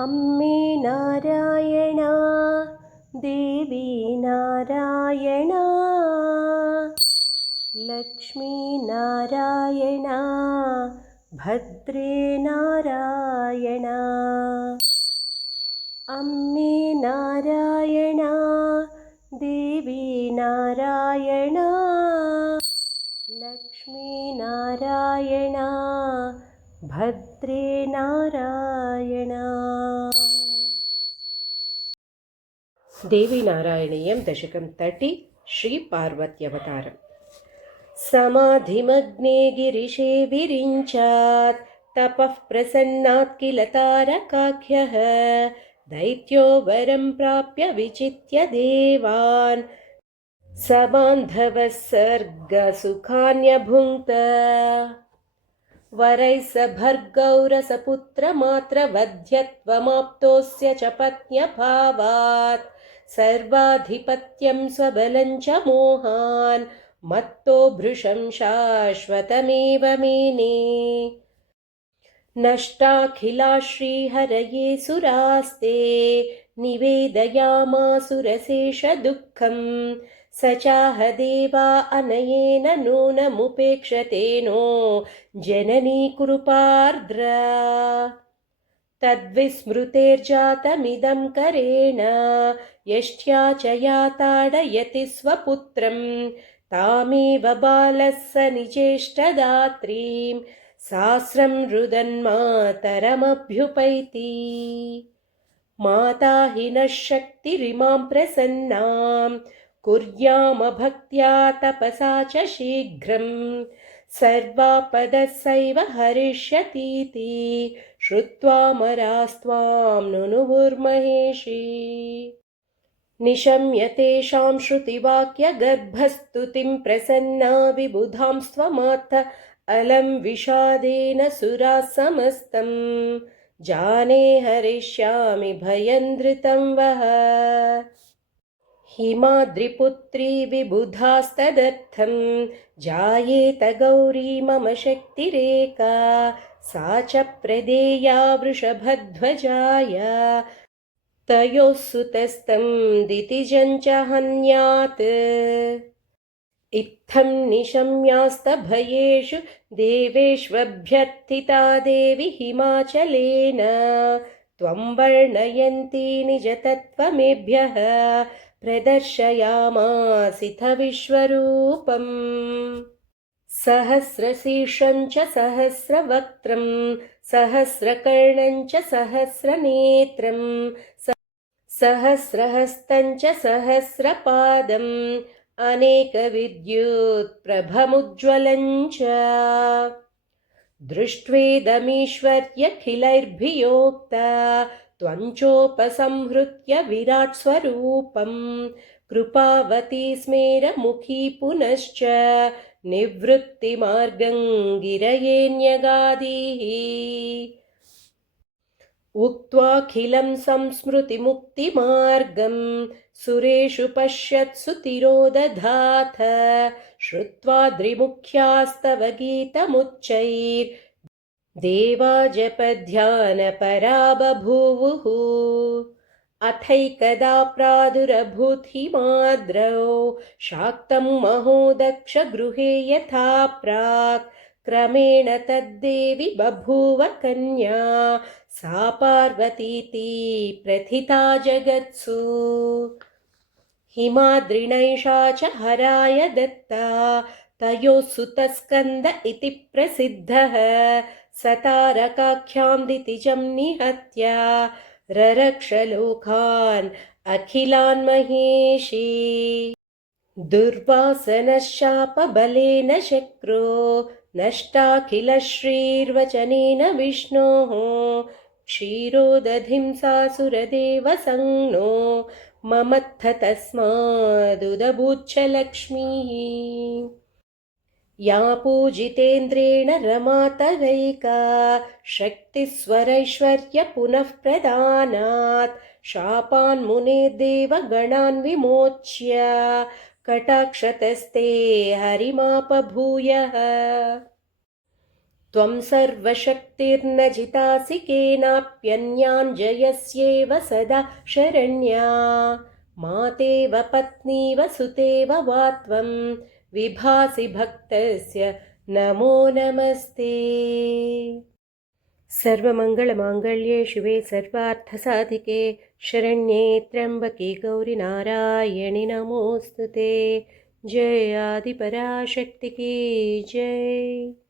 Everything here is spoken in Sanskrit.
अम्मे नारायणा देवी नारायणा लक्ष्मी नारायणा भद्रे नारायणा अम्मे नारायणा देवी नारायणा लक्ष्मी नारायणा भद्रे नारायणा। देवी नारायणीयं दशकं 30 श्री पार्वत्यवतारम्। समाधिमग्ने गिरिशे विरिञ्चात् तपः प्रसन्नात् किल तारकाख्यः दैत्यो वरं प्राप्य विचित्य देवान् सबान्धवः सर्गसुखान्यभुङ्क्त वरैः स भर्गौरसपुत्रमात्रवध्यत्वमाप्तोऽस्य च पत्न्यभावात् सर्वाधिपत्यं स्वबलं च मोहान् मत्तो भृशं शाश्वतमेव मेने नष्टाखिला श्रीहरये सुरास्ते निवेदयामासुरशेषदुःखम् स चाह देवा अनयेन नूनमुपेक्षते नो जननी कृपार्द्रा तद्विस्मृतेर्जातमिदं करेण यष्ट्या च या ताडयति स्वपुत्रं तामेव बालः स निचेष्टदात्रीं सास्रं रुदन्मातरमभ्युपैति माता हि नः शक्तिरिमां प्रसन्नां कुर्यामभक्त्या तपसा च शीघ्रं सर्वापदस्सैव हरिष्यतीति श्रुत्वा मरास्त्वां नुनुवुर्महेशी निशम्य तेषां श्रुतिवाक्यगर्भस्तुतिं प्रसन्ना विबुधां स्वमात्थ अलं विषादेन सुराः समस्तं जाने हरिष्यामि भयं धृतं वः हिमाद्रिपुत्री विबुधास्तदर्थं जायेत गौरी मम शक्तिरेका सा च प्रदेया वृषभध्वजाय तयोः सुतस्तं दितिजं च हन्यात् इत्थं निशम्यास्तभयेषु देवेष्वभ्यर्थिता देवी हिमाचलेन त्वं वर्णयन्ती निजतत्त्वमेभ्यः प्रदर्शयामासिथ विश्वरूपम् सहस्रशीर्षं च सहस्रवक्त्रं सहस्रकर्णं च सहस्रनेत्रं सहस्रहस्तं च सहस्रपादम् अनेकविद्युत्प्रभमुज्ज्वलं च दृष्ट्वेदमीश्वर्यखिलैर्भियोक्ता त्वं चोपसंहृत्य विराट् स्वरूपं कृपावती स्मेरमुखी पुनश्च निवृत्तिमार्गं गिरयेऽन्यगादिः उक्त्वाखिलं संस्मृतिमुक्तिमार्गं सुरेषु पश्यत्सु तिरोदधाथ श्रुत्वा द्रिमुख्यास्तव गीतमुच्चैर्देवा जपध्यानपरा बभूवुः अथैकदा प्रादुरभूत् हिमाद्रौ शाक्तं महोदक्षगृहे यथा प्राक् क्रमेण तद्देवि बभूव कन्या सा पार्वतीति प्रथिता जगत्सु हिमाद्रिणैषा च हराय दत्ता तयोः सुतस्कन्द इति प्रसिद्धः स तारकाख्यां दितिजं निहत्य ररक्ष लोकान् अखिलान् महेशी दुर्वासनशापबलेन शक्रो नष्टाखिलश्रीर्वचनेन विष्णोः क्षीरोदधिं सासुरदेव संज्ञो ममत्थ तस्मादुदभूच्च लक्ष्मीः या पूजितेन्द्रेण रमातवैका शक्तिस्वरैश्वर्य पुनः प्रदानात् शापान्मुनेर्देवगणान् विमोच्य कटाक्षतस्ते हरिमापभूयः त्वं सर्वशक्तिर्न जितासि केनाप्यन्यान् जयस्येव सदा शरण्या मातेव पत्नीव सुतेव वा त्वं विभासि भक्तस्य नमो नमस्ते। सर्वमङ्गलमाङ्गल्ये शिवे सर्वार्थसाधिके शरण्ये त्र्यम्बके गौरि नारायणि नमोऽस्तु ते। जय आदिपराशक्ति की जय।